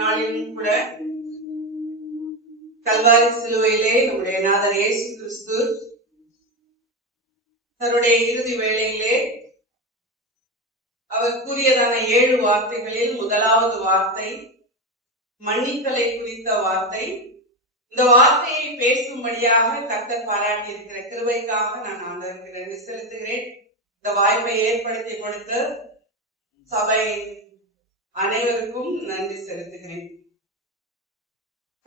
நாளிலும் கூட கல்வாரி சிலுவையிலே நம்முடைய நாதர் இயேசு கிறிஸ்து தன்னுடைய இறுதி வேளையிலே அவர் கூறியதான 7 வார்த்தைகளில் முதலாவது வார்த்தை மன்னித்தலை குறித்த வார்த்தை. இந்த வார்த்தையை பேசும்படியாக கர்த்தர் பாராட்டி இருக்கிற கிருபைக்காக நான் ஆண்டவருக்கு நன்றி செலுத்துகிறேன். இந்த வாய்ப்பை ஏற்படுத்தி கொடுத்த சபை அனைவருக்கும் நன்றி செலுத்துகிறேன்.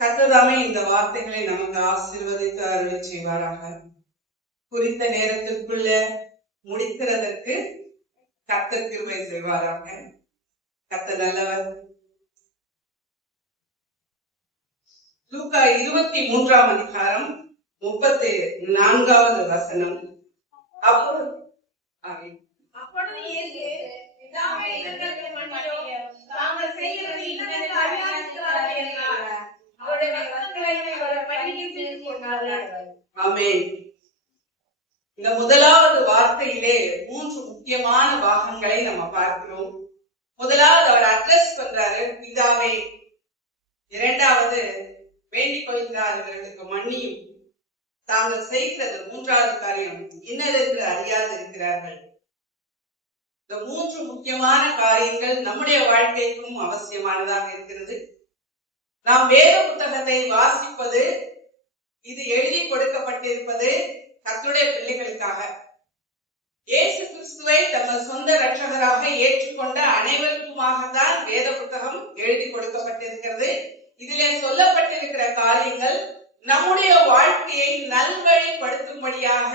கர்த்தர்தாமே இந்த வார்த்தைகளை நமக்கு ஆசீர்வதித்து அருளை செய்வாராக. குறித்த நேரத்திற்குள்ள முடிக்கிறதற்கு கர்த்தர் கிருபை செய்வாராக. கர்த்தர் நல்லவர். லூக்கா 23ஆம் அதிகாரம் 34வது வசனம். அப்பொழுது இயேசு பிதாவே இவர்களுக்கு மன்னியும், தாங்கள் செய்கிறது இன்னதென்று அறியாதிருக்கிறார்கள் என்றார். அவருடைய வஸ்திரங்களை அவர் பரிகசித்துக் கொண்டார். ஆமென். இந்த முதலாவது வார்த்தையிலே 3 முக்கியமான பாகங்களை நம்ம பார்க்கிறோம். முதலாவது அவர் அட்ரஸ் பண்றாரு, பிதாவே. இரண்டாவது வேண்டிக் கொள்கிறார், இவர்களுக்கு மன்னியும், தாங்கள் செய்கிறது 3வது காரியம் இன்னதென்று அறியாது இருக்கிறார்கள். இந்த 3 முக்கியமான காரியங்கள் நம்முடைய வாழ்க்கைக்கும் அவசியமானதாக இருக்கிறது. நாம் வேத புத்தகத்தை வாசிப்பது, இது எழுதி கொடுக்கப்பட்டிருப்பது கர்த்தருடைய பிள்ளைகளுக்காக. இயேசு கிறிஸ்துவை தங்கள் சொந்த இரட்சகராக ஏற்றுக்கொண்ட அனைவருக்குமாகத்தான் வேத புத்தகம் எழுதி கொடுக்கப்பட்டிருக்கிறது. இதிலே சொல்லப்பட்டிருக்கிற காரியங்கள் நம்முடைய வாழ்க்கையை நல்வழிப்படுத்தும்படியாக,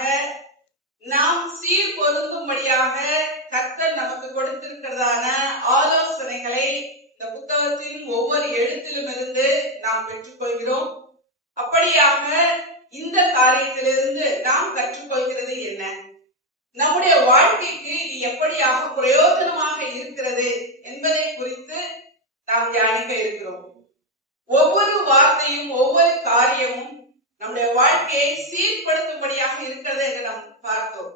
நாம் சீர் பொருந்தும்படியாக கர்த்தர் நமக்கு கொடுத்திருக்கிறதான ஆலோசனைகளை இந்த புத்தகத்தின் ஒவ்வொரு எழுத்திலும் இருந்து நாம் பெற்றுக்கொள்கிறோம். அப்படியாக இந்த காரியத்திலிருந்து நாம் கற்றுக்கொள்கிறது என்ன, நம்முடைய வாழ்க்கைக்கு இது எப்படியாக பிரயோஜனமாக இருக்கிறது என்பதை குறித்து நாம் தியானிக்க இருக்கிறோம். ஒவ்வொரு வார்த்தையும் ஒவ்வொரு காரியமும் நம்முடைய வாழ்க்கையை சீர்படுத்தும்படியாக இருக்கிறது என்று நாம் பார்த்தோம்.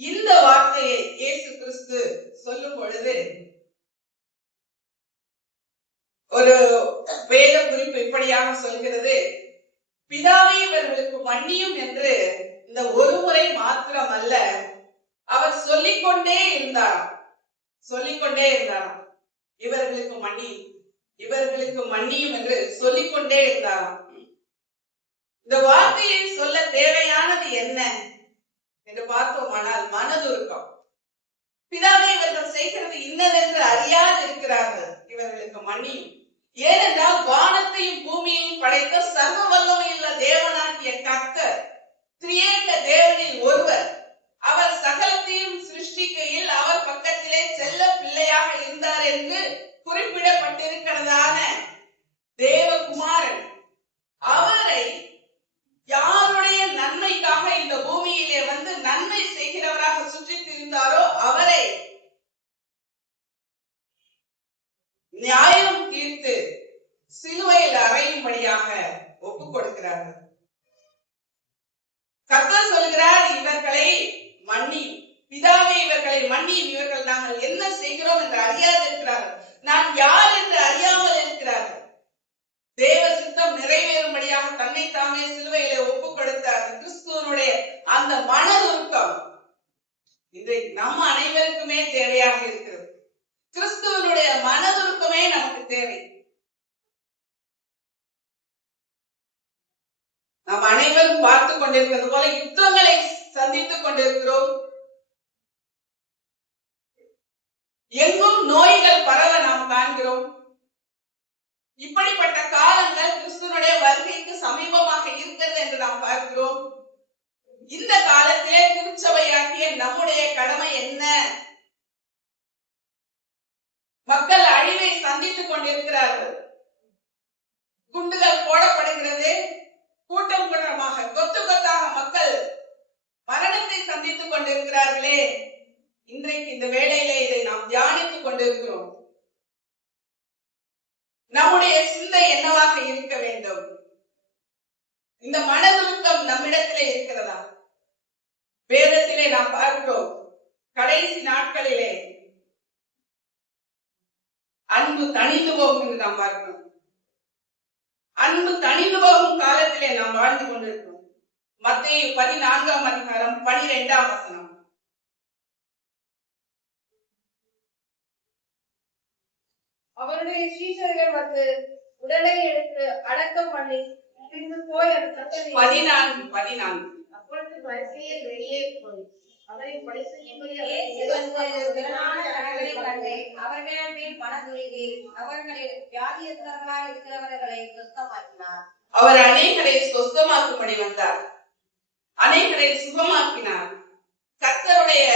இந்த வார்த்தையை இயேசு கிறிஸ்து சொல்லும் பொழுது ஒரு வேத குறிப்பு இப்படியாக சொல்கிறது, பிதாவே இவர்களுக்கு மன்னியும் என்று இந்த ஒரு முறை மாத்திரம் அல்ல, அவர் சொல்லிக்கொண்டே இருந்தாராம். இவர்களுக்கு மன்னியும், இவர்களுக்கு மன்னியும் என்று சொல்லிக்கொண்டே இருந்தாராம். இந்த வார்த்தையை சொல்ல தேவையானது என்ன என்று பார்த்தோமானால் மனதுருக்கம். பிதாவே இவர்கள் செய்கிறது இன்னதென்று அறியாது இருக்கிறார்கள், இவர்களுக்கு மன்னியும். ஏனென்றால் வானத்தையும் பூமியையும் படைத்த சர்வ வல்லமையுள்ள தேவனாகிய கர்த்தர் திரியேக தேவனில் ஒருவர். அவர் சகலத்தையும் சிருஷ்டிக்கையில் அவர் பக்கத்திலே செல்ல பிள்ளையாக இருந்தார் என்று குறிப்பிடப்பட்டிருக்கிறதான தேவகுமாரன், அவரை யாருடைய நன்மைக்காக இந்த பூமியிலே வந்து நன்மை செய்கிறவராக சுற்றி திரிந்தாரோ அவரை நியாயம் தீர்த்து சிலுவையில் அறையும்படியாக ஒப்புக் கொடுக்கிறார்கள். கர்த்தர் சொல்கிறார், இவர்களை மன்னியும், பிதாவே இவர்களை மன்னியும், இவர்கள் நாங்கள் என்ன செய்கிறோம் என்று அறியாது இருக்கிறார்கள், நான் யார் என்று அறியாமல் இருக்கிறார்கள். தேவ சித்தம் நிறைவேறும்படியாக தன்னை தாமே சிலுவையிலே ஒப்புக் கொடுத்தார். கிறிஸ்துவனுடைய அந்த மனதுருக்கம் இன்றைக்கு நம்ம அனைவருக்குமே தேவையாக இருக்கிறது. கிறிஸ்துவனுடைய மனதுருக்கமே நமக்கு தேவை. நாம் அனைவரும் பார்த்து கொண்டிருக்கிறது போல யுத்தங்களை சந்தித்துக் கொண்டிருக்கிறோம். எங்கும் நோய்கள் பரவ நாம் காண்கிறோம். இப்படிப்பட்ட காலங்கள் கிறிஸ்துவனுடைய வருகைக்கு சமீபமாக இருக்கிறது என்று நாம் பார்க்கிறோம். இந்த காலத்திலே திருச்சபையாகிய நம்முடைய கடமை என்ன? மக்கள் அழிவை சந்தித்துக் கொண்டிருக்கிறார்கள். குண்டுகள் போடப்படுகிறது. கூட்டம் கூட்டமாக கொத்து கொத்தாக மக்கள் மரணத்தை சந்தித்துக் கொண்டிருக்கிறார்களே. இன்றைக்கு இந்த வேளையிலே இதை நாம் தியானித்துக் கொண்டிருக்கிறோம். நம்முடைய சிந்தை என்னவாக இருக்க வேண்டும்? இந்த மனதுருக்கம் நம்மிடத்திலே இருக்கிறதா? வேதத்திலே நாம் பார்க்கிறோம், கடைசி நாட்களிலே அன்பு தணிந்து போகும் என்று நாம் பார்க்கிறோம். அன்பு தணிந்து போகும் காலத்திலே நாம் வாழ்ந்து கொண்டிருக்கிறோம். மத்தேயு 14ஆம் அதிகாரம் 12ஆம் வசனம். அவருடைய சீஷர்கள் வந்து உடலை எடுத்து அடக்கம் பண்ணி பின்பு போய் அது 14 அப்பொழுது வரிசையில் வெளியே போய் அவரை கொலை செய்யும்படி அவர்கள் மேல் மனதுருகி அவர்களில் வியாதியற்றவர்களாய் இருக்கிறவர்களை சுத்தமாக்கினார். அவர் அநேகரை சொஸ்தமாக்கும்படி வந்தார். அநேகரை சுகமாக்கினார். கர்த்தருடைய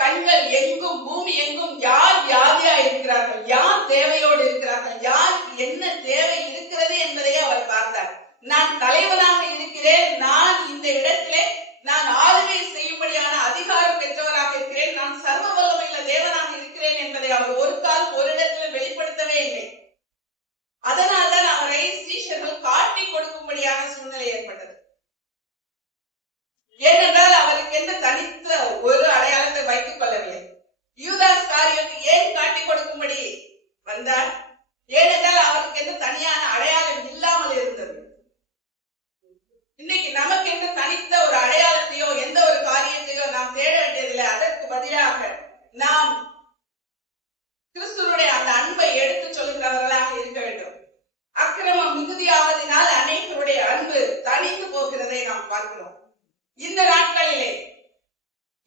கண்கள் எங்கும், பூமி எங்கும் யார் வியாதியா இருக்கிறார்கள், யார் தேவையோடு இருக்கிறார்கள், யாருக்கு என்ன தேவை இருக்கிறது என்பதையே அவர் பார்த்தார். நான் தலைவனாக இருக்கிறேன், நான் இந்த இடத்திலே நான் ஆளுகை செய்யும்படியான அதிகாரம் பெற்றவராக இருக்கிறேன், நான் சர்வ வல்லமையுள்ள தேவனாக இருக்கிறேன் என்பதை அவர் ஒரு கால் ஒரு இடத்தில் வெளிப்படுத்தவே இல்லை. அதனால்தான் அவரை சீஷர்கள் காட்டி கொடுக்கும்படியான சூழ்நிலை ஏற்பட்டது. ஏனென்றால் அவருக்கு எந்த தனித்த ஒரு அடையாளத்தை வைத்துக் கொள்ளவில்லை. யூதாஸ் காரியத்தை ஏன் காட்டி கொடுக்கும்படி வந்தார்? ஏனென்றால் அவருக்கு எந்த தனியான அடையாளம் இல்லாமல் இருந்தது. இன்னைக்கு நமக்கு எந்த தனித்த ஒரு அடையாளத்தையோ எந்த ஒரு காரியத்தையோ நாம் தேட வேண்டியதில்லை. அதற்கு பதிலாக நாம் கிறிஸ்துவனுடைய அந்த அன்பை எடுத்து சொல்லுகிறவர்களாக இருக்க வேண்டும். அக்கிரமம் மிகுதியாவதினால் அநேகருடைய அன்பு தணிந்து போகிறதை நாம் பார்க்கிறோம். இந்த நாட்களிலே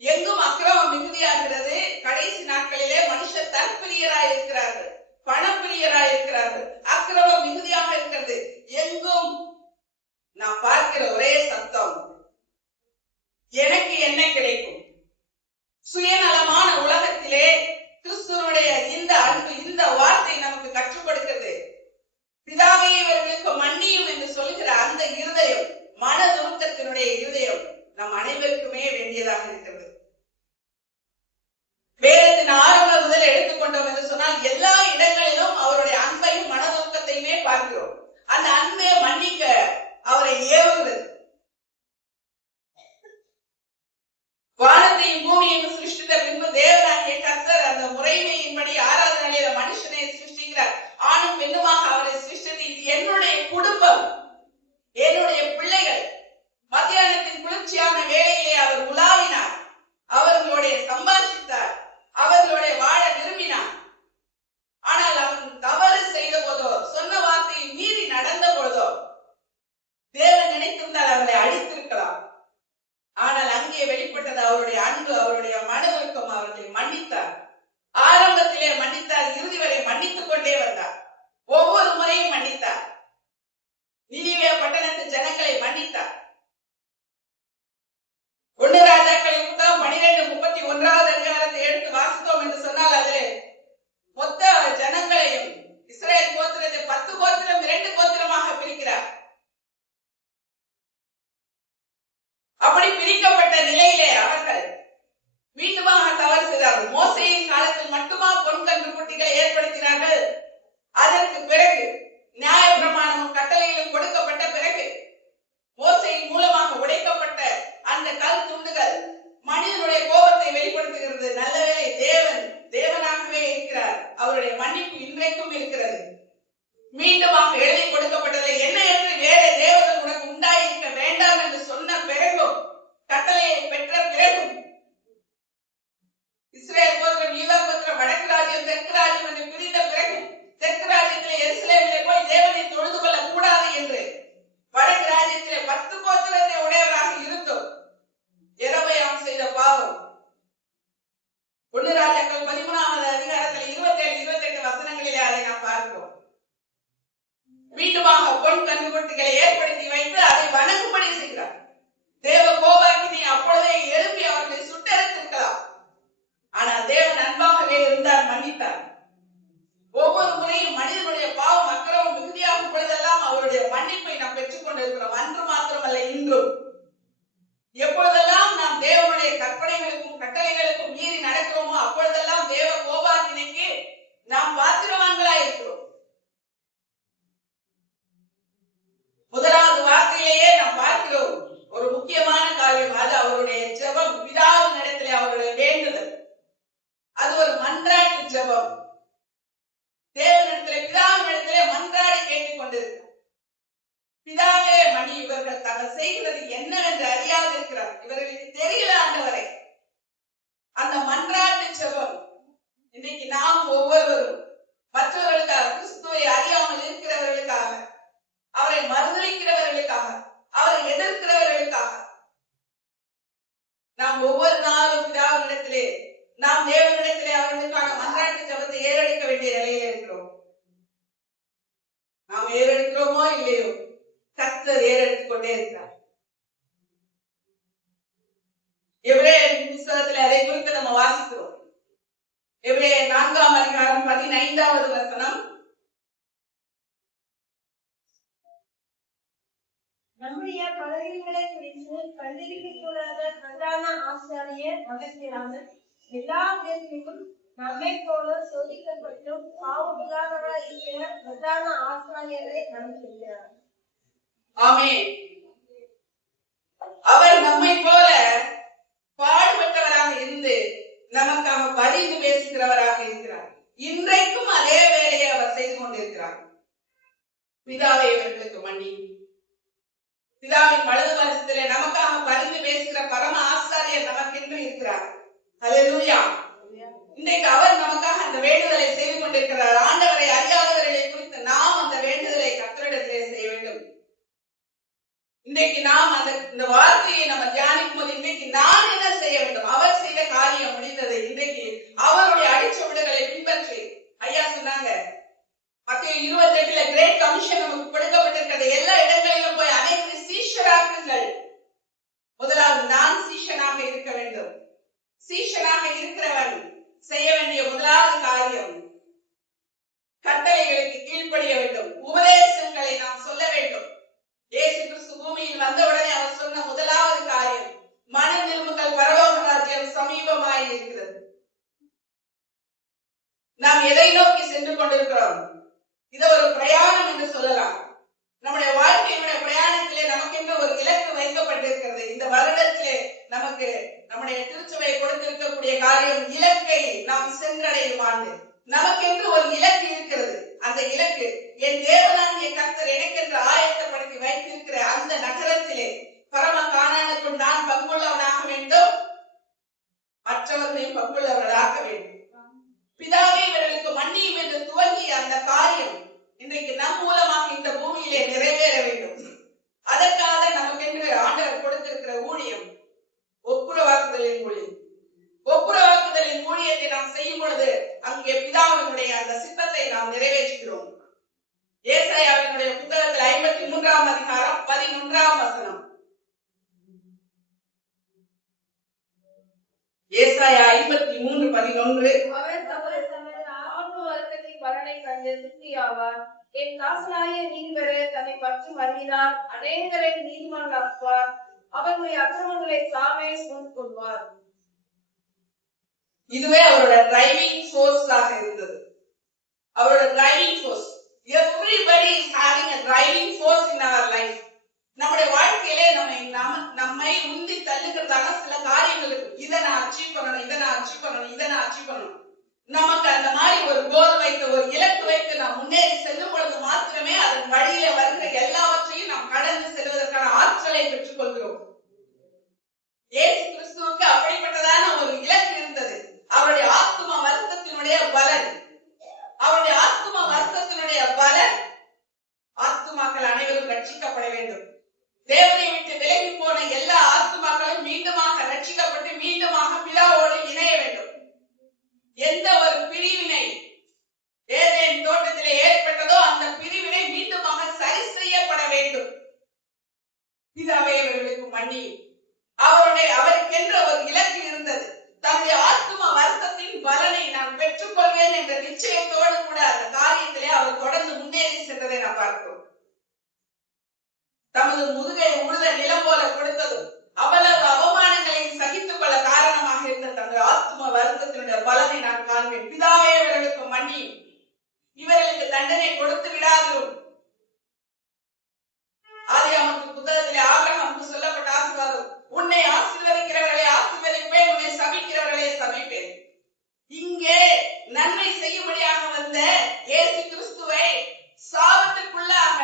எங்கும் அக்கிரமம் மிகுதியாகிறது. கடைசி நாட்களிலே மனுஷர் தற்பிரியராய் இருக்கிறார்கள், பணப்பிரியராய் இருக்கிறார்கள், அக்கிரமம் மிகுதியாக இருக்கிறது. எங்கும் நாம் பார்க்கிற ஒரே சத்தம், எனக்கு என்ன கிடைக்கும்? சுயநலமான உலகத்திலே கிறிஸ்துவனுடைய இந்த அன்பு, இந்த வார்த்தை நமக்கு கற்றுக் கொடுக்கிறது. பிதாவே இவர்களுக்கு மன்னியும் என்று சொல்லுகிற அந்த இருதயம், மனதுருக்கத்தினுடைய இருதயம் நம் அனைவருக்குமே வேண்டியதாக இருக்கிறது. வேதத்தின் ஆரம்பம் முதல் எடுத்துக்கொண்டோம் என்று சொன்னால் எல்லா இடங்களிலும் அவருடைய அன்பையும் மனதுருக்கத்தையுமே பார்க்கிறோம். அந்த அன்பை மன்னிக்க அவரை ஏவுகிறது. வானத்தையும் பூமியையும் சிருஷ்டித்த பின்பு தேவனாகிய கர்த்தர் அந்த முறைமையின்படி 6வது நாளில மனுஷனை சிருஷ்டிக்கிறார். ஆணும் பெண்ணுமாக அவரை சிருஷ்டித்து, இது என்னுடைய குடும்பம், என்னுடைய பிள்ளைகள். மத்தியானத்தின் குளிர்ச்சியான வேளையிலே அவர் உலாவினார், அவர்களோட சம்பாஷித்தார், அவர்களோட வாழ விரும்பினார். ஆனால் அவன் தவறு செய்த போதோ, சொன்ன வார்த்தையை மீறி நடந்த பொழுதோ தேவன் நினைத்திருந்தால் அவர்களை அழித்திருக்கலாம். ஆனால் அங்கே வெளிப்பட்டது அவருடைய அன்பு, அவருடைய மனதுருக்கம். அவர்களை மன்னித்தார். ஆரம்பத்திலே மன்னித்தார், இறுதி வரை மன்னித்துக் கொண்டே வந்தார். ஒவ்வொரு முறையும் மன்னித்தார். நினிவே பட்டணத்து ஜனங்களை மன்னித்தார். 1 ராஜாக்களின் புத்தகம் 12:31வது அதிகாரத்தை எடுத்து வாசித்தோம் என்று சொன்னால் அதிலே மொத்த ஜனங்களையும் இஸ்ரேல் கோத்திரத்தை 10 கோத்திரம் 2 கோத்திரமாக பிரிக்கிறார். அப்படி பிரிக்கப்பட்ட நிலையிலே அவர்கள் மீண்டுமாக தவறு செய்தார்கள். மோசேயின் காலத்தில் மட்டுமா பொன் கன்றுக்குட்டிகளை ஏற்படுத்தினார்கள். அதற்கு பிறகு நியாய பிரமாணமும் கட்டளையிலும் கொடுக்கப்பட்ட பிறகு மோசேயின் மூலமாக உடைக்கப்பட்ட அந்த கல் துண்டுகள் மனிதனுடைய கோபத்தை வெளிப்படுத்துகிறது. நல்லவேளை தேவனாகவே இருக்கிறார். அவருடைய மன்னிப்பு இன்றைக்கும் இருக்கிறது. மீண்டுமாக எழுதி கொடுக்கப்பட்டதை என்ன என்று வேற தேவர்கள் உனக்கு உண்டாயிருக்க வேண்டாம் என்று சொன்ன பிறகும், கட்டளையை பெற்ற பிறகும், இஸ்ரேல் கோத்திரம், யூதா கோத்திரம், வடக்கு ராஜ்யம், தெற்கு ராஜ்யம் என்று பிரிந்த பிறகும், தெற்கு ராஜ்யத்திலே எருசலேமிலே போய் தேவனை தொழுது கொள்ள கூடாது என்று வடக்கு ராஜ்யத்திலே 10 கோத்திரத்தை உடையவராக இருந்தும் யெரொபெயாம் செய்த பாவம் 1 ராஜாக்கள் 13வது அதிகாரத்தில் 27-28 வசனங்களிலே அதை நாம் பார்க்கிறோம். மீண்டுமாக பொன் கன்றுக்குட்டிகளை ஏற்படுத்தி வைத்து அதை வணங்கும்படி செய்கிறார். தேவ கோபாக்கினை அப்பொழுதே எழுப்பி அவர்களை சுட்டெரித்திருக்கலாம். ஆனால் தேவன் அன்பாகவே இருந்தார், மன்னித்தார். ஒவ்வொரு முறையும் மனிதனுடைய பாவம் அக்கிரமம் மிகுதியாகும் பொழுதெல்லாம் அவருடைய மன்னிப்பை நாம் பெற்றுக் கொண்டிருக்கிறோம். அன்று மாத்திரமல்ல, இன்றும். எப்பொழுதெல்லாம் நாம் தேவனுடைய கற்பனைகளுக்கும் கட்டளைகளுக்கும் மீறி நடக்கிறோமோ அப்பொழுதெல்லாம் தேவ கோபாக்கினைக்கு நாம் பாத்திரவான்களா இருக்கிறோம். முதலாவது வார்த்தையிலேயே நாம் பார்க்கிறோம் ஒரு முக்கியமான காரியம், அது அவருடைய ஜெபம். பிதாவின் இடத்திலே அவருடைய வேண்டுதல், அது ஒரு மன்றாட்டு ஜெபம். கொண்டிருக்கிறார். பிதாவே மணி இவர்கள் தாங்கள் செய்கிறது என்னவென்று அறியாது இருக்கிறார். இவர்களுக்கு தெரியல ஆண்டவரை. அந்த மன்றாட்டு ஜெபம் இன்னைக்கு நாம் ஒவ்வொருவரும் மற்றவர்களுக்காக, கிறிஸ்துவை அறியாமல் இருக்கிறவர்களுக்காக, அவரை மறுதலிக்கிறவர்களுக்காக, அவரை எதிர்க்கிறவர்களுக்காக நாம் ஒவ்வொரு நாளும் பிதாவினிடத்திலே, நாம் தேவனிடத்திலே அவர்களுக்கான மன்றாட்டு ஜெபத்தை ஏறெடுக்க வேண்டிய நிலையில இருக்கிறோம். நாம் ஏறெடுக்கிறோமோ இல்லையோ, கர்த்தர் ஏறெடுத்துக் கொண்டே இருக்கிறார். எபிரேயர் புத்தகத்தில் அதை குறித்து நம்ம வாசிக்கிறோம். எபிரேயர் 4ஆம் அதிகாரம் 15வது வசனம். நம்முடைய பலவீனங்களை குறித்து கண்டிருக்கக்கூடாத பிரதான ஆசாரியர் நமக்கிராமல் எல்லா விதத்திலும் நம்மை போல சோதிக்கப்பட்டும் பாவமில்லாதவராய் இருக்கிற பிரதான ஆசாரியரை நமக்கிறார். ஆமென். அவர் நம்மை போல பாடுபட்டவராக இருந்து நமக்காக பரிந்து பேசுகிறவராக இருக்கிறார். இன்றைக்கும் அதே வேலையை அவர் செய்து கொண்டிருக்கிறார். பிதாவை இவர்களுக்கு மன்னியும். பிதாவின் வலது வருஷத்திலே நமக்காக பரிந்து பேசுகிற பரம ஆசாரியர் நமக்கென்று இருக்கிறார். ஹல்லேலூயா. இன்றைக்கு அவர் நமக்காக அந்த வேண்டுதலை செய்து கொண்டிருக்கிறார். ஆண்டவரை அறியாதவர்களை குறித்து நாம் அந்த வேண்டுதலை கர்த்தரிடத்திலே செய்ய வேண்டும். இன்றைக்கு நாம் இந்த வார்த்தையை நம்ம தியானிக்கும் போது இன்றைக்கு நான் என்ன செய்ய வேண்டும்? அவர் செய்த காரியம் முடிந்தது. இன்றைக்கு அவருடைய அடிச்சுவடுகளை பின்பற்றி, ஐயா சொன்னாங்க மத்தேயு 28 கிரேட் கமிஷன் நமக்கு கொடுக்கப்பட்டிருக்கிறது. எல்லா இடங்களிலும் போய் அனைத்து சீஷராக்குங்கள். முதலாவது நான் சீஷனாக இருக்க வேண்டும். சீஷனாக இருக்கிறவன் செய்ய வேண்டிய முதலாவது காரியம் கட்டளைகளுக்கு கீழ்ப்படிய வேண்டும். உபதேசங்களை நாம் சொல்ல வேண்டும். இயேசு கிறிஸ்து பூமியில் வந்தவுடனே அவர் சொன்ன முதலாவது காரியம், மனம் திரும்புங்கள், பரலோக ராஜ்யம் சமீபமாய் இருக்கிறது. நாம் எதை நோக்கி சென்று கொண்டிருக்கிறோம்? இது ஒரு பிரயாணம் என்று சொல்லலாம். நம்முடைய வாழ்க்கையுடைய பிரயாணத்திலே நமக்கென்று ஒரு இலக்கு வைக்கப்பட்டிருக்கிறது. இந்த வருடத்திலே நமக்கு நம்முடைய திருச்சபை கொடுத்திருக்கக்கூடிய காரியம், இலக்கை நாம் சென்றடையும் ஆண்டு. நமக்கென்று ஒரு இலக்கு இருக்கிறது. அந்த இலக்கு என் தேவனாகிய கர்த்தர் எனக்கென்று ஆயத்தப்படுத்தி வைத்திருக்கிற அந்த நகரத்திலே பரம கானானுக்குள் நான் பங்குள்ளவனாக வேண்டும், மற்றவர்களையும் பங்குள்ளவர்களாக வேண்டும். பிதாவே இவர்களுக்கு மன்னியும் என்று துவங்கிய அந்த காரியம் இன்றைக்கு நம் மூலமாக இந்த பூமியிலே நிறைவேற வேண்டும். அதற்காக நமக்கென்று ஆண்டவர் கொடுத்திருக்கிற ஊழியம் ஒப்புரவாக்குதலின் ஊழியம். ஒப்புரவாக்குதலின் ஊழியத்தை நாம் செய்யும் பொழுது அங்கே பிதாவினுடைய அந்த சித்தத்தை நாம் நிறைவேற்றுகிறோம். ஏசாயாவினுடைய புத்தகத்தில் 53ஆம் அதிகாரம் 11ஆம் வசனம். ஏசாயா 53:11. அவர் தமது ஆத்ம வருத்தத்தின் பலனை கண்டு திருப்தியாவார். என் தாசனாகிய நீதிபரே தன்னை பற்றி வருகிறார். அநேகரை நீதிமன்றாக்குவார். அவர்களுடைய அக்கிரமங்களை தாமே சுமந்து கொள்வார். இதுவே அவரோட டிரைவிங் ஃபோர்ஸாக இருந்தது. அவரோட driving force. Everybody is having a driving force in our life. நம்முடைய வாழ்க்கையிலே நம்மை உந்தி தள்ளுகிறதான சில காரியங்கள் இருக்கு. இதை நான் அச்சீவ் பண்ணணும், இதை நான் அச்சீவ் பண்ணணும், இதை நான் அச்சீவ் பண்ணணும். நமக்கு அந்த மாதிரி ஒரு கோல் வைத்து, ஒரு இலக்கு வைத்து நாம் முன்னேறி செல்லும் பொழுது மாத்திரமே அதன் வழியில வருகிற எல்லாவற்றையும் நாம் கடந்து செல்வதற்கான ஆற்றலை பெற்றுக் கொள்கிறோம். இயேசு கிறிஸ்துவுக்கு அப்படிப்பட்டதான ஒரு இலக்கு இருந்தது. அவருடைய ஆத்தும வருத்தத்தினுடைய பலன், அவருடைய ஆத்தும வருத்தத்தினுடைய பலன், ஆத்துமாக்கள் அனைவரும் ரட்சிக்கப்பட வேண்டும். தேவனை விட்டு விலகி போன எல்லா ஆத்துமாக்களும் மீண்டுமாக ரட்சிக்கப்பட்டு மீண்டுமாக பிதாவோடு இணைய வேண்டும். எந்த ஒரு பிரிவினை ஏதேன் தோட்டத்திலே ஏற்பட்டதோ அந்த பிரிவினை மீண்டுமாக சரி செய்யப்பட வேண்டும். பிதாவே அவர்களுக்கு மன்னியும். அவருக்கென்ற ஒரு இலக்கு இருந்தது. தன்னுடைய ஆத்தும வருத்தத்தின் பலனை நான் பெற்றுக் கொள்வேன் என்ற நிச்சயத்தோடு கூட அந்த காரியத்திலே அவர் தொடர்ந்து முன்னேறி சென்றதை நான் பார்க்கிறோம். தமது முதுகை உழுத நிலம் போல கொடுத்ததும் அவ்வளவு அவமானங்களையும் சகித்துக் கொள்ள காரணமாக இருந்த தங்கள் ஆத்தும வருத்தத்தினுடைய பலனை நான் காண்பேன். பிதாவே இவர்களுக்கு மன்னியும், இவர்களுக்கு தண்டனை கொடுத்து விடாதிரும். ஆதியாகமத்தின் புத்தகத்திலே ஆபிரகாமுக்கு சொல்லப்பட்ட ஆசீர்வாதம், உன்னை ஆசீர்வதிக்கிறவர்களை ஆசீர்வதிப்பேன், உன்னை சபிக்கிறவர்களை சபிப்பேன். இங்கே நன்மை செய்யும்படியாக வந்த இயேசு கிறிஸ்துவை சாபத்துக்குள்ளாக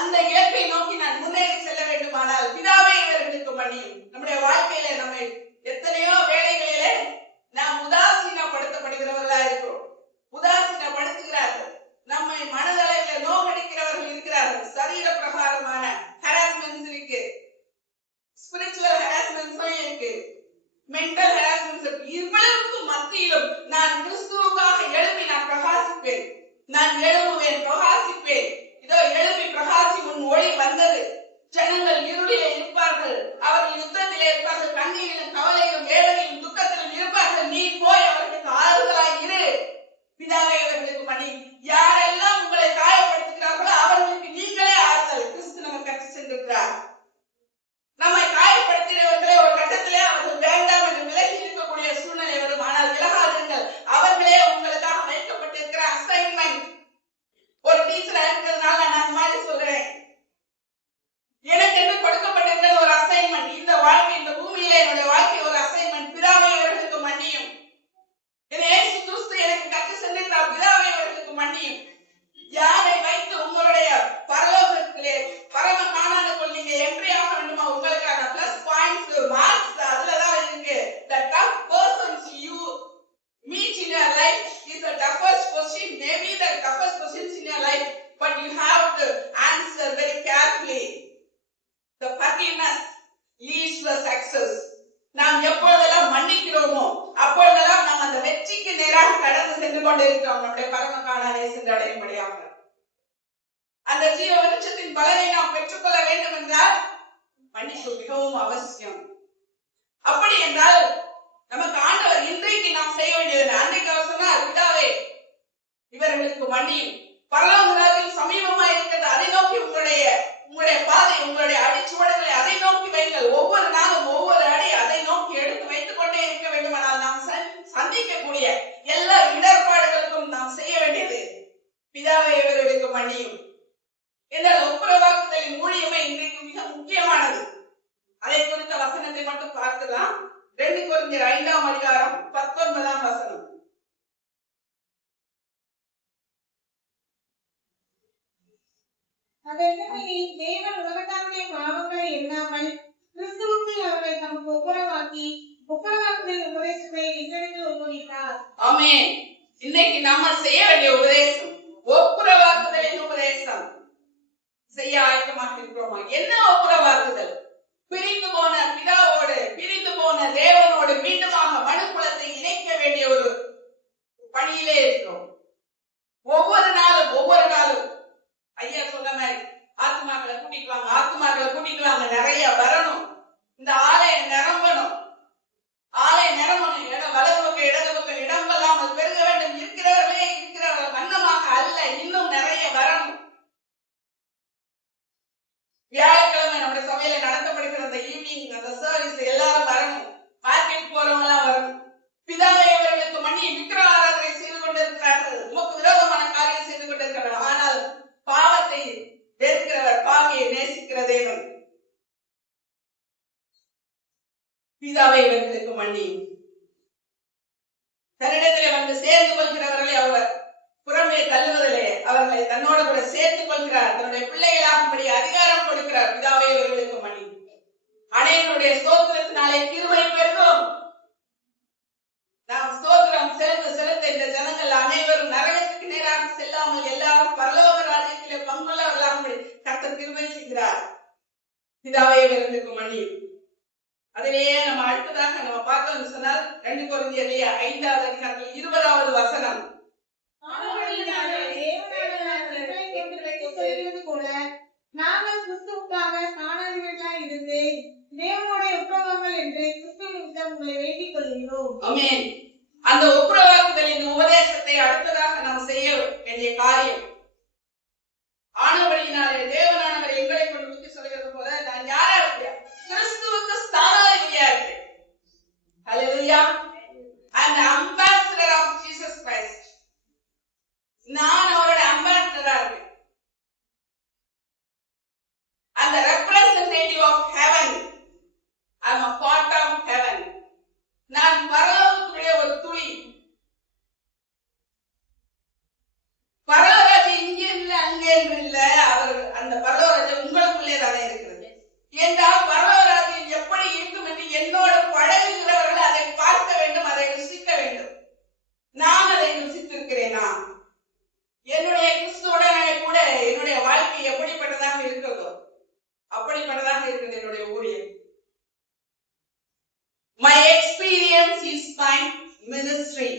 அந்த இலக்கை நோக்கி நான் முன்னேறி செல்ல வேண்டுமானால் பிதாவே இவர்களுக்கு மன்னியும். நம்முடைய வாழ்க்கையில நம்ம எத்தனையோ வேலைகளிலே நாம் உதாசீனப்படுத்தப்படுகிறவர்களா இருக்கிறோம். உதாசீனப்படுத்துகிறார்கள். நம்மை மனதளவில் நோக்கடிக்கிறவர்கள் இருக்கிறார்கள். சரீர பிரகாரமான ஹராஸ்மெண்ட்ஸ் இருக்கு, ஸ்பிரிச்சுவல் ஹராஸ்மெண்ட்ஸும் இருக்கு, மென்டல் ஹராஸ்மெண்ட்ஸ் இருக்கு. இவ்வளவுக்கு மத்தியிலும் நான் கிறிஸ்துவுக்காக எழுப்பி நான் பிரகாசிப்பேன். நான் எழும்புவேன், பிரகாசிப்பேன். இதோ எழுப்பி பிரகாசி உன் ஒளி வந்தது. ஜனங்கள் இருளிலே இருப்பார்கள், அவர்கள் யுத்தத்திலே இருப்பார்கள், கண்ணீரிலும் கவலையிலும் வேதனையிலும் துக்கத்திலும் இருப்பார்கள். நீ போய் அவர்களுக்கு ஆறுதலாய் இரு. பிதாவே அவர்களுக்கு மன்னியும். யாரெல்லாம் உங்களை காயப்படுத்துகிறார்களோ அவர்களுக்கு நீங்களே ஆறுதல். கிறிஸ்து நம்ம கற்று சென்றிருக்கிறார். நம்மை காயப்படுத்துகிறவர்களே ஒரு கட்டத்திலே அவர்கள் வேண்டாம் என்று விலகி இருக்கக்கூடிய சூழ்நிலை வரும். ஆனால் விலகாதீர்கள். அவர்களே உங்களுக்காக வைக்கப்பட்டிருக்கிற அசைன்மெண்ட். ஒரு டீச்சரா இருக்கிறதுனால நான் அந்த மாதிரி சொல்றேன். எனக்கு என்று கொடுக்கப்பட்டிருக்கிற ஒரு அசைன்மெண்ட். இந்த வாழ்க்கை, இந்த பூமியில என்னுடைய வாழ்க்கை ஒரு அசைன்மெண்ட். பிதாவே அவர்களுக்கு மன்னியும். இயேசு கிறிஸ்து எனக்கு கற்று சென்றிருக்கிறார். பிதாவே அவர்களுக்கு மன்னியும். யாரை வைத்து உங்களுடைய பரலோகத்திலே பரம காணானுக்குள் நீங்க என்ட்ரி ஆக வேண்டுமா? உங்களுக்கான பிளஸ் பாயிண்ட்ஸ், மார்க்ஸ் அதுலதான் இருக்கு. The tough persons you meet in your life is the toughest question, maybe the toughest questions in your life, but you have to answer very carefully. The forgiveness leads to success. நாம் எப்பொழுதெல்லாம் மன்னிக்கிறோமோ அப்பொழுதெல்லாம் நாம் அந்த வெற்றிக்கு நேராக கடந்து சென்று கொண்டிருக்கிறோம். நம்முடைய பரம காணானை சென்றடையும்படியாக அந்த ஜீவ விருட்சத்தின் பலனை நாம் பெற்றுக்கொள்ள வேண்டும் என்றால் மன்னிப்பு மிகவும் அவசியம். அப்படி என்றால் நமக்கு ஆண்டவர் இன்றைக்கு நாம் செய்ய வேண்டியது, அன்றைக்கு அவர் சொன்னார், பிதாவே இவர்களுக்கு மன்னியும். பரலோகத்தில் சமீபமா இருக்கிறது. அதை நோக்கி உங்களுடைய பாதை, உங்களுடைய அடிச்சுவடுகளை அதை நோக்கி வைங்கள். ஒவ்வொரு நாளும் ஒவ்வொரு அடி அதை நோக்கி எடுத்து வைத்துக் கொண்டே இருக்க வேண்டுமானால் நாம் சந்திக்கக்கூடிய எல்லா இடர்பாடுகளுக்கும் நாம் செய்ய வேண்டியது பிதாவே இவர்களுக்கு மன்னியும். இந்த ஒப்புரவாக்குதலின் ஊழியமே இன்றைக்கு மிக முக்கியமானது. அதை குறித்த வசனத்தை மட்டும் பார்க்கலாம். 2 கொரிந்தியர் 5ஆம் அதிகாரம் 19ஆம் வசனம். தேவன் உலகத்தாருடைய பாவங்களை எண்ணாமல் கிறிஸ்துவுக்கு அவரை நமக்கு ஒப்புரவாக்கி ஒப்புரவாக்குதல் உபதேசத்தை எங்களுக்கு உபதேசித்தார். ஆமென். இன்னைக்கு நாம செய்ய வேண்டிய உபதேசம் ஒப்புரவாக்குதலின் உபதேசம். செய்ய ஆயத்தமாக இருக்கிறோமா? என்ன ஒப்புரவாக்குதல்? பிரிந்து போன பிதாவோடு, பிரிந்து போன தேவனோடு மீண்டுமாக மனுக்குலத்தை இணைக்க வேண்டிய ஒரு பணியிலே இருக்கிறோம். ஒவ்வொரு நாளும் ஐயா சொன்ன மாதிரி ஆத்துமாக்களை கூட்டிட்டு வாங்க, ஆத்துமாக்களை கூட்டிட்டு வாங்க, நிறைய வரணும். இந்த ஆலயம் நிரம்பணும். இடம் வலது பக்கம் இடது பக்கம் இடம் இல்லாமல் பெருக வேண்டும். இருக்கிறவர்களே இருக்கிறவர்கள் வண்ணமாக அல்ல, இன்னும் நிறைய வரணும். வியாழக்கிழமை நம்முடைய சபையில நடத்தப்படுகிற அந்த ஈவினிங் அந்த சர்வீஸ் எல்லாரும் வரணும். மார்க்கெட் போறவங்க எல்லாம் வரணும். பிதாவை அவர்களுக்கு மன்னியும். விக்கிர ஆராதனை செய்து கொண்டிருக்கிறார்கள், உமக்கு விரோதமான காரியம் செய்து கொண்டிருக்கிறார்கள். ஆனால் பாவத்தை வெறுக்கிறவர் பாவியை நேசிக்கிற தேவன். பிதாவை இவர்களுக்கு மன்னியும். தன்னிடத்திலே வந்து சேர்ந்து கொள்கிறவர்களை அவர் புறமே தள்ளுவதிலே அவர்களை தன்னோடு கூட சேர்த்துக் கொள்கிறார். தன்னுடைய பிள்ளைகளாகும்படி அதிகாரம் கொடுக்கிறார். பிதாவை இவர்களுக்கு மன்னியும். அநேகருடைய ஸ்தோத்திரத்தினாலே கிருபை பெருகும். நாம் ஸ்தோத்திரம் செலுத்த இந்த ஜனங்கள் அனைவரும் நரகத்துக்கு நேராக செல்லாமல் எல்லாரும் பரலோக ராஜ்யத்திலே பங்குள்ளவர்களாகும்படி கர்த்தர் கிருபை செய்கிறார். பிதாவை இவர்களுக்கு மன்னியும். அதிலேயே நம்ம அடுத்ததாக நம்ம பார்த்தோம்னு சொன்னால் 2 கொரிந்தியர் 5ஆவது அதிகாரத்தில் 20ஆவது வசனம். நாங்கள் கிறிஸ்துவுக்காக காணாதவர்களாய் இருந்து தேவனுடைய ஒப்புரவாக்குதல் என்று கிறிஸ்து நிமித்தம் உங்களை வேண்டிக் கொள்கிறோம். ஆமென். அந்த ஒப்புரவாக்குதலின் உபதேசத்தை அடுத்ததாக நாம் செய்ய வேண்டிய காரியம். ஆனபடியினாலே தேவனானவர் எங்களை கொண்டு புத்தி சொல்கிறது போல நான் யாரா இருக்கிறேன்? கிறிஸ்துவுக்கு ஸ்தானாதிபதியா இருக்கிறேன். ஹல்லேலூயா. And the ambassador of Jesus Christ. நான் அவருடைய அம்பாசிடரா இருக்கேன். And the representative of heaven. I am a part of heaven. நான் பரலோகத்துடைய ministry.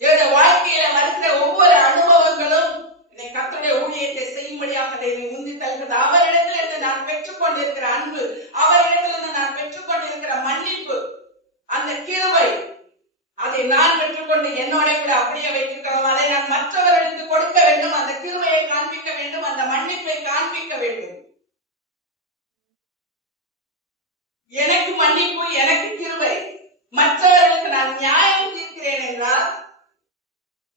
என்னுடைய வாழ்க்கையில வருகிற ஒவ்வொரு அனுபவங்களும் என்னை கர்த்தருடைய ஊழியத்தை செய்யும்படியாக என்னை உந்தி தள்ளுகிறது. அவரிடத்திலிருந்து நான் பெற்றுக்கொண்டிருக்கிற அன்பு, அவரிடத்திலிருந்து நான் பெற்றுக்கொண்டிருக்கிற மன்னிப்பு, அந்த கிருபை, அதை நான் பெற்றுக்கொண்டு என்னோட கூட அப்படியே வைத்திருக்கிறோம். அதை நான் மற்றவர்களுக்கு கொடுக்க வேண்டும். அந்த கிருபையை காண்பிக்க வேண்டும், அந்த மன்னிப்பை காண்பிக்க வேண்டும். எனக்கு மன்னிப்பு, எனக்கு கிருபை. மற்றவர்களுக்கு நான் நியாயம் தீர்க்கிறேன் என்றால்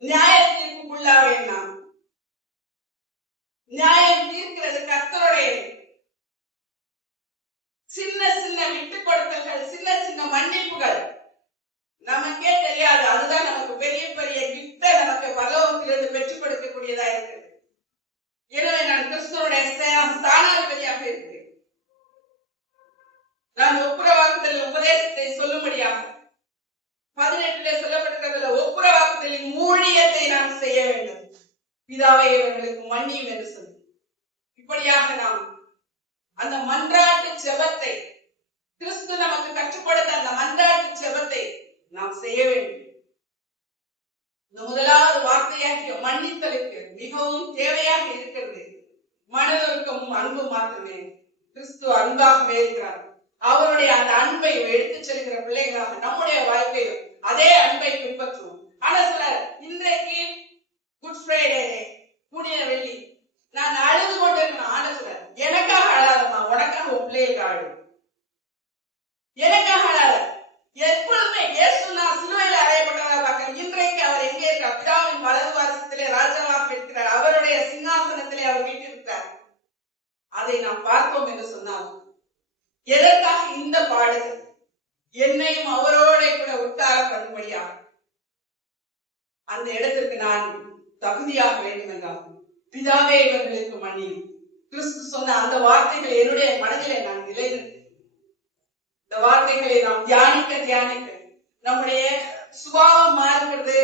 நியாய தீர்ப்புக்குள்ளாவேன். நான் நியாயம் தீர்க்கிறது கர்த்தருடைய. சின்ன சின்ன விட்டுக் கொடுத்தல்கள், சின்ன சின்ன மன்னிப்புகள் நமக்கே தெரியாது. அதுதான் நமக்கு பெரிய பெரிய கிஃப்ட நமக்கு பரலோகத்திலிருந்து பெற்றுக் கொடுக்கக்கூடியதா இருக்கு. எனவே நான் கிறிஸ்துவனுடைய ஸ்தானாதிபதியாக இருக்கிறேன். நான் ஒப்புரவாக்குதல் உபதேசத்தை சொல்லும்படியாக 18 சொல்லப்பட்டிருக்கிறதுல ஒப்புரவாக்குதலின் ஊழியத்தை நாம் செய்ய வேண்டும். பிதாவே இவர்களுக்கு மன்னியும் என்று சொல்லி இப்படியாக நாம் அந்த மன்றாட்டு ஜெபத்தை, கிறிஸ்து நமக்கு கற்றுக் கொடுத்த அந்த மன்றாட்டு ஜெபத்தை நாம் செய்ய வேண்டும். இந்த முதலாவது வார்த்தையாகிய மன்னித்தலுக்கு மிகவும் தேவையாக இருக்கிறது மனதுருக்கமும் அன்பு மாத்திரமே. கிறிஸ்து அன்பாகவே இருக்கிறார். அவருடைய அந்த அன்பை எடுத்துச் செல்கிற பிள்ளைகளாக நம்முடைய வாழ்க்கையிலும் அதே அன்பை பின்பற்றுவோம். ஆனா சிலர் இன்றைக்கு குட் ஃப்ரைடே, புனித வெள்ளி, நான் அழுது கொண்டிருக்கணும். ஆனா சிலர் எனக்காக அழாதம்மா, உனக்காக உன் பிள்ளைகளுக்கு அழு, எனக்காக அழாத. எப்பொழுதுமே இயேசு நான் சிலுவையில் அறையப்பட்டதாக பார்க்கிறேன். இன்றைக்கு அவர் எங்கே இருக்கிறார்? பிதாவின் வலது வாரத்திலே ராஜாவாக இருக்கிறார். அவருடைய சிங்காசனத்திலே அவர் வீட்டிருக்கிறார். அதை நாம் பார்த்தோம் என்று சொன்னால் எதற்காக இந்த பாடுகள்? என்னையும் அவரோட கூட உட்கார பண்ணும்படியா அந்த இடத்திற்கு நான் தகுதியாக வேண்டும் என்றால் பிதாவே இவர்களுக்கு மன்னியும். கிறிஸ்து சொன்ன அந்த வார்த்தைகளை என்னுடைய மனதிலே நான் நிலைநிறுத்தி இந்த வார்த்தைகளை நாம் தியானிக்க நம்முடைய சுபாவம் மாறுகிறது,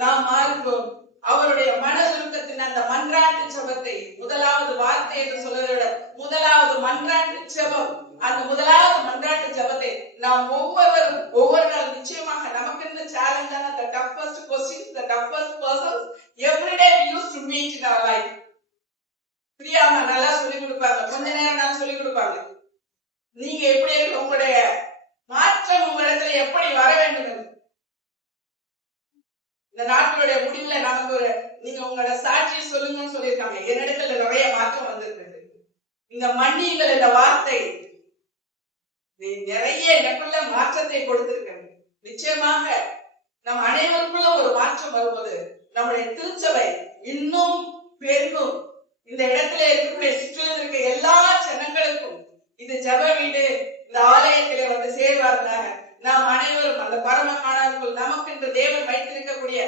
நாம் மாறுகிறோம். அவருடைய மனதுருக்கத்தின் அந்த மன்றாட்டு ஜெபத்தை, முதலாவது வார்த்தை என்று சொல்வதை விட முதலாவது மன்றாட்டு ஜெபம், அந்த முதலாவது மன்றாட்டு ஜெபத்தை நாம் ஒவ்வொரு நாள் நிச்சயமாக நமக்கு இருந்த சேலஞ்சான the toughest questions, the toughest persons every day we used to meet in our life. பிரியாமா நல்லா சொல்லிக் கொடுப்பாங்க, கொஞ்ச நேரம் நான் சொல்லிக் கொடுப்பாங்க. நீங்க எப்படி உங்களுடைய மாற்றம் உங்களிடத்துல எப்படி வர வேண்டும் என்று இந்த நாட்களுடைய முடிவுல நமக்கு நீங்க உங்களோட சாட்சியை சொல்லுங்கன்னு சொல்லியிருக்காங்க. என்னிடத்துல நிறைய மாற்றம் வந்திருக்கிறது. இந்த மன்னியுங்கள் என்ற வார்த்தை நிறைய எனக்குள்ள மாற்றத்தை கொடுத்திருக்கிறது. நிச்சயமாக நம் அனைவருக்குள்ள ஒரு மாற்றம் வருவது நம்முடைய திருச்சபை இன்னும் பெருகும். இந்த இடத்துல இருக்கக்கூடிய சுற்றிலும் இருக்க எல்லா ஜனங்களுக்கும் இது ஜெப வீடு, இந்த ஆலயத்திலே வந்து சேர்வார்களாக. நாம் அனைவரும் அந்த பரம காணாதுக்குள் நமக்கு இந்த தேவன் வைத்திருக்கக்கூடிய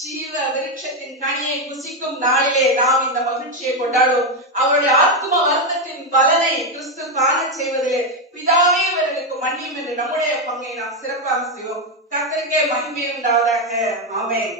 ஜீவ விருட்சத்தின் கனியை புசிக்கும் நாளிலே நாம் இந்த மகிழ்ச்சியை கொண்டாடுவோம். அவருடைய ஆத்ம வருத்தத்தின் பலனை கிறிஸ்து காண செய்வதிலே பிதாவே இவர்களுக்கு மன்னியும் என்று நம்முடைய பங்கை நாம் சிறப்பாக செய்வோம். கர்த்தருக்கே மகிமை உண்டாவதாக. ஆமென்.